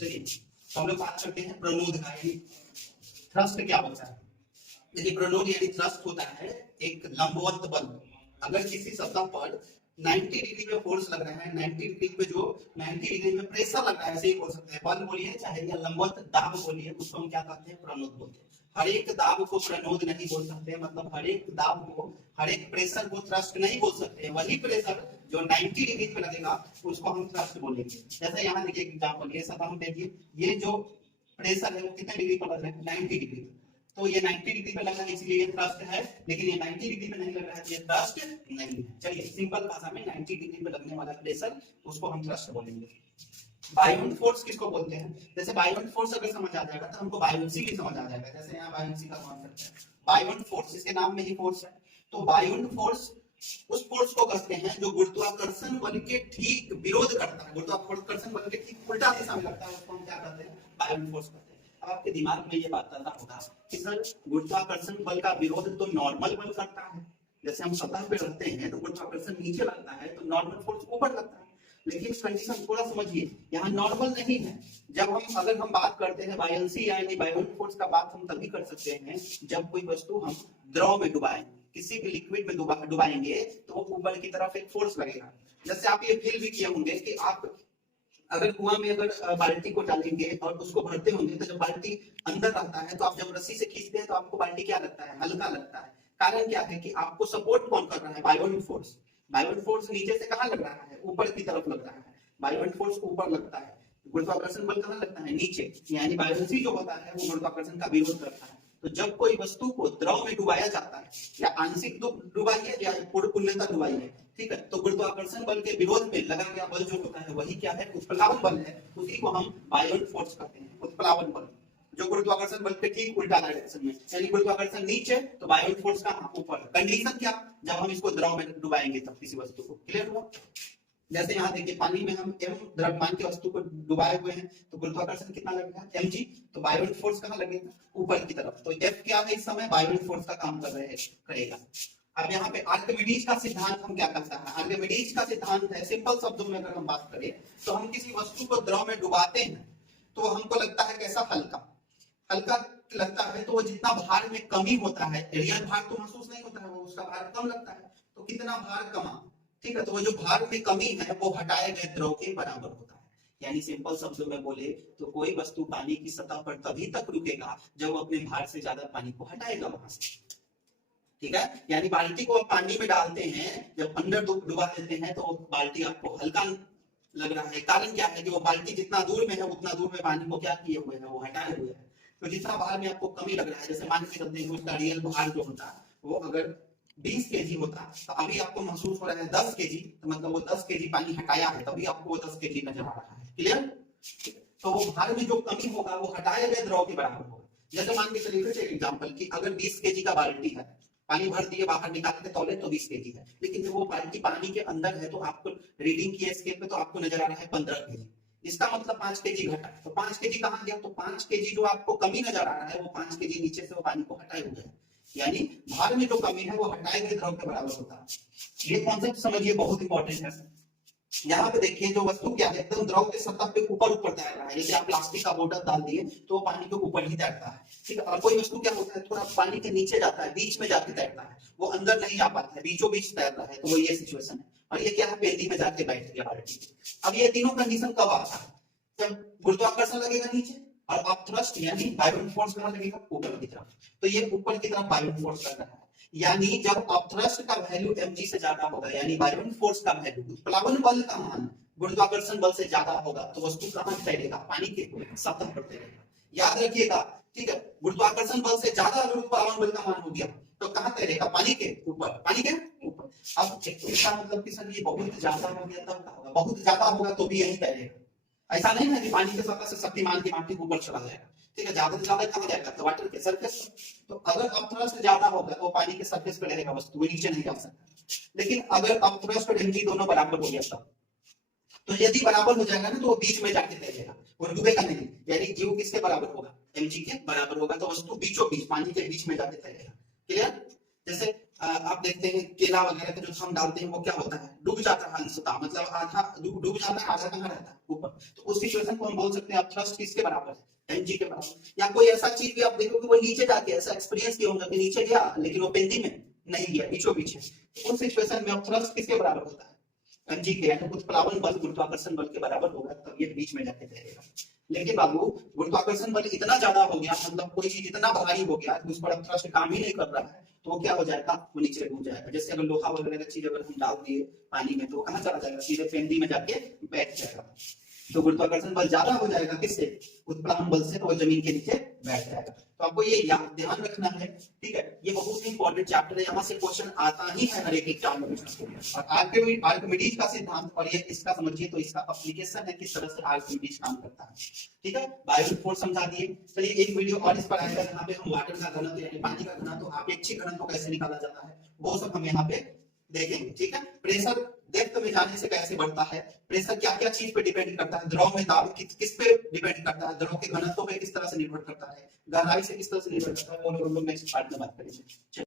चलिए तो हम लोग बात करते हैं प्रणोद का, यानी थ्रस्ट क्या होता है। देखिए प्रणोद यानी थ्रस्ट होता है एक लंबवत बल। अगर किसी सतह पर 90 डिग्री में फोर्स लग रहा है, 90 डिग्री पे जो 90 डिग्री में प्रेशर लग रहा है, ऐसे ही बोल सकते हैं, बल बोलिए चाहे या लंबवत दाब बोलिए, उसको हम क्या कहते हैं, प्रणोद बोलते हैं। हर एक दाब को प्रणोद नहीं बोल सकते, मतलब हर एक दाब को, हर एक प्रेशर को थ्रस्ट नहीं बोल सकते। वही प्रेशर जो 90 डिग्री पे लगेगा उसको हम थ्रस्ट बोलेंगे। जैसे यहाँ देखिए एग्जांपल, ये सतह हम देखिए, ये जो प्रेशर है वो कितने डिग्री पर लग रहा है, 90 डिग्री। तो ये 90 डिग्री पे लगा है इसलिए ये थ्रस्ट है, लेकिन ये 90 डिग्री पे नहीं लग रहा है तो ये थ्रस्ट नहीं है। चलिए सिंपल भाषा में 90 डिग्री पे लगने वाला प्रेशर उसको हम थ्रस्ट बोलेंगे। बायोन फोर्स किसको बोलते हैं, जैसे बायोन फोर्स अगर समझ आ जाएगा तो हमको बायोन्सी भी समझ आ जाएगा। जैसे यहाँ बायोन्सी का कॉन्सेप्ट है, बायोन फोर्स, इसके नाम में ही फोर्स है। तो बायोन फोर्स उस फोर्स को कहते हैं जो गुरुत्वाकर्षण बल के ठीक विरोध करता है, गुरुत्वाकर्षण बल के ठीक उल्टा दिशा में लगता है, उसको हम क्या कहते हैं, बायोन फोर्स कहते हैं। अब आपके दिमाग में ये बात आता होगा कि सर गुरुत्वाकर्षण बल का विरोध तो नॉर्मल बल करता है, जैसे हम सतह पे रहते हैं तो गुरुत्वाकर्षण नीचे लगता है तो नॉर्मल फोर्स ऊपर लगता है। लेकिन कंडीशन थोड़ा समझिए, यहाँ नॉर्मल नहीं है। जब हम अगर हम बात करते हैं बायोन्सी यानी बायोन फोर्स का बात हम तभी कर सकते हैं जब कोई वस्तु हम द्रव में डुबाएं, किसी भी लिक्विड में डुबाएंगे तो वो ऊपर की तरफ एक फोर्स लगेगा। जैसे आप ये फील भी किए होंगे कि आप अगर कुआं में अगर बाल्टी को डालेंगे और उसको भरते होंगे तो जब बाल्टी अंदर रहता है तो आप जब रस्सी से खींचते हैं तो आपको बाल्टी क्या लगता है, हल्का लगता है। कारण क्या है कि आपको सपोर्ट कौन कर रहा है, बायोन फोर्स। बायोन फोर्स नीचे से कहां लग रहा है, ऊपर की तरफ लग रहा है। बायोन फोर्स ऊपर लगता है, गुरुत्वाकर्षण बल कहां लगता है, नीचे। यानी बायोन्सी जो होता है वो गुरुत्वाकर्षण का विरोध करता है। तो जब कोई वस्तु को द्रव में डुबाया जाता है, या आंशिक डुबाइए या पूर्णतः डुबाइए, ठीक है, तो गुरुत्वाकर्षण बल के विरोध में लगा गया बल जो होता है वही क्या है, उत्प्लावन बल है। उसी को हम बायोन फोर्स कहते हैं, उत्प्लावन बल, जो गुरुत्वाकर्षण बल के ठीक उल्टा डायरेक्शन में, यानी गुरुत्वाकर्षण नीचे तो बायोन फोर्स का ऊपर। कंडीशन क्या, जब हम इसको द्रव में डुबाएंगे तब किसी वस्तु को। क्लियर हुआ। जैसे यहाँ देखिए पानी में हम m द्रव्यमान की वस्तु को डुबाए हुए हैं तो गुरुत्वाकर्षण कितना लगेगा, mg। तो बायोन फोर्स कहाँ लगेगा, ऊपर की तरफ। तो F क्या है, इस समय बायोन फोर्स का काम करेगा। अब यहाँ पे आर्किमिडीज का सिद्धांत हम क्या कहता है, आर्किमिडीज का सिद्धांत है, सिंपल शब्दों में अगर हम बात करें तो हम किसी वस्तु को द्रव में डुबाते हैं तो हमको लगता है कैसा, हल्का हल्का लगता है। तो वो जितना भार में कमी होता है, रियल भार तो महसूस नहीं होता है, वो उसका भार कम लगता है। तो कितना भार कमा, ठीक है, तो वो जो भार में कमी है वो हटाए गए द्रव के बराबर होता है। यानी सिंपल शब्दों में बोले तो कोई वस्तु पानी की सतह पर तभी तक रुकेगा जब वो अपने भार से ज्यादा पानी को हटाएगा वहां से। ठीक है, यानी बाल्टी को आप पानी में डालते हैं, जब अंदर डुबा देते हैं तो बाल्टी आपको हल्का लग रहा है। कारण क्या है कि वो बाल्टी जितना दूर में है उतना दूर में पानी को क्या किए हुए है, वो हटाए हुए है। तो जितना भार में आपको कमी लग रहा है, जैसे मान के चलते हैं उसका रियल भार जो होता है वो अगर 20 केजी होता तो अभी आपको महसूस हो रहा है 10 केजी, तो मतलब वो 10 केजी पानी हटाया है तभी आपको वो 10 केजी नजर आ रहा है। क्लियर। तो वो भार में जो कमी होगा वो हटाए गए द्रव के बराबर होगा। जैसे मान के चलिए एग्जांपल कि अगर 20 केजी का बाल्टी है, पानी भर दिए बाहर निकाल के तौले तो 20 केजी है, लेकिन जब वो बाल्टी पानी के अंदर है तो आपको रीडिंग की स्केल पे तो आपको नजर आ रहा है 15 केजी। इसका मतलब 5 केजी घटा। तो 5 केजी कहां गया, तो 5 केजी जो आपको कमी नजर आ रहा है वो 5 केजी नीचे से वो पानी को हटाए हुए है। यानी भार में जो कमी है वो हटाए गए द्रव के बराबर होता है। ये कॉन्सेप्ट समझिए, बहुत इंपॉर्टेंट है। यहाँ पे देखिए जो वस्तु क्या है, एकदम द्रव के सतह पे ऊपर ऊपर तैर रहा है। जैसे आप प्लास्टिक का बोतल डाल दिए तो वो पानी के ऊपर ही तैरता है, ठीक है। और कोई वस्तु क्या होता है, थोड़ा पानी के नीचे जाता है, बीच में जाके तैरता है, वो अंदर नहीं आ पाता है, बीचों बीच तैर रहा है। तो वो ये सिचुएशन है। और ये क्या है, पेंदी में जाके बैठ गया बाल्टी। अब ये तीनों कंडीशन कब आता है, जब गुरुत्वाकर्षण लगेगा नीचे और अपथ्रस्ट यानी बायोन फोर्स कहां लगेगा, ऊपर की तरफ। तो ये ऊपर की तरफ बायोन फोर्स लग रहा है। यानी जब अपथ्रस्ट का वैल्यू mg से ज्यादा होगा, यानी बायोन फोर्स का वैल्यू, उत्प्लावन बल का मान गुरुत्वाकर्षण बल से ज्यादा होगा, तो वस्तु कहां तैरेगा, पानी के सतह पर तैरेगा। याद रखिएगा, ठीक है। गुरुत्वाकर्षण बल से ज्यादा अगर उत्प्लावन बल का मान हो गया तो कहां तैरेगा, पानी के ऊपर, पानी के ऊपर। अब इसका मतलब कि सर ये बहुत ज्यादा हो गया तब क्या होगा, बहुत ज्यादा होगा तो भी यही तैरेगा। ऐसा नहीं है कि पानी के सतह से शक्तिमान की माटी ऊपर चला जाएगा, ठीक है। ज्यादा से ज्यादा कहां जाएगा, तो वाटर के सरफेस। तो अगर अपथ्रस्ट ज्यादा होगा तो पानी के सरफेस पे रहेगा, वस्तु वो नीचे नहीं जा सकता। लेकिन अगर अपथ्रस्ट और mg दोनों बराबर हो गया तब, तो यदि बराबर हो जाएगा ना तो वो बीच में जाके तैरेगा, वो डूबेगा नहीं। यानी u किसके बराबर होगा, mg के बराबर होगा, तो वस्तु बीचों बीच पानी के बीच में जाके तैरेगा। क्लियर। जैसे आप देखते हैं केला वगैरह का जो हम डालते हैं वो क्या होता है, डूब जाता है अंशतः, मतलब आधा डूब जाता है, आधा कहाँ रहता है ऊपर। तो उस सिचुएशन को हम बोल सकते हैं अब थ्रस्ट किसके बराबर है, mg के बराबर। या कोई ऐसा चीज भी आप देखो कि वो नीचे जाके ऐसा एक्सपीरियंस किया होगा कि नीचे गया लेकिन वो पेंदी में नहीं गया, बीचों बीच है, तो उस सिचुएशन में अब थ्रस्ट किसके बराबर होता है, mg के, यानी उत्प्लावन बल गुरुत्वाकर्षण बल के बराबर होगा, तब ये बीच में जाके तैरेगा। लेकिन बाबू गुरुत्वाकर्षण बल इतना ज्यादा हो गया, मतलब कोई चीज इतना भारी हो गया कि उस पर अब थ्रस्ट काम ही नहीं कर रहा है, तो वो क्या हो जाएगा, वो नीचे डूब जाएगा। जैसे अगर लोहा वगैरह का चीज अगर हम डाल दिए पानी में, तो वो कहाँ चला जाएगा, सीधे पेंदी में जाके बैठ जाएगा। तो गुरुत्वाकर्षण बल ज्यादा हो जाएगा किससे, उत्प्लावन बल से, तो वो जमीन के नीचे बैठ जाएगा। तो आपको ये ध्यान रखना है, ठीक है। ये बहुत ही इंपॉर्टेंट चैप्टर है, यहाँ से क्वेश्चन आता ही है हर एक एग्जाम में। और आर्किमिडीज का सिद्धांत, और ये इसका समझिए तो इसका एप्लीकेशन है किस तरह से आर्किमिडीज काम करता है, ठीक है। बायो फोर्स समझा दिए। चलिए एक वीडियो और इस पर आएगा जहाँ पे हम वाटर का घनत्व यानी पानी का घनत्व, अपेक्षिक घनत्व कैसे निकाला जाता है, वो सब हम यहाँ पे देखेंगे, ठीक है। प्रेशर डेप्थ में जाने से कैसे बढ़ता है, प्रेशर क्या क्या चीज पे डिपेंड करता है, द्रव में दाब किस पे डिपेंड करता है, द्रव के घनत्व पे किस तरह से निर्भर करता है, गहराई से किस तरह से निर्भर करता है, वो हम लोग नेक्स्ट पार्ट में बात करेंगे।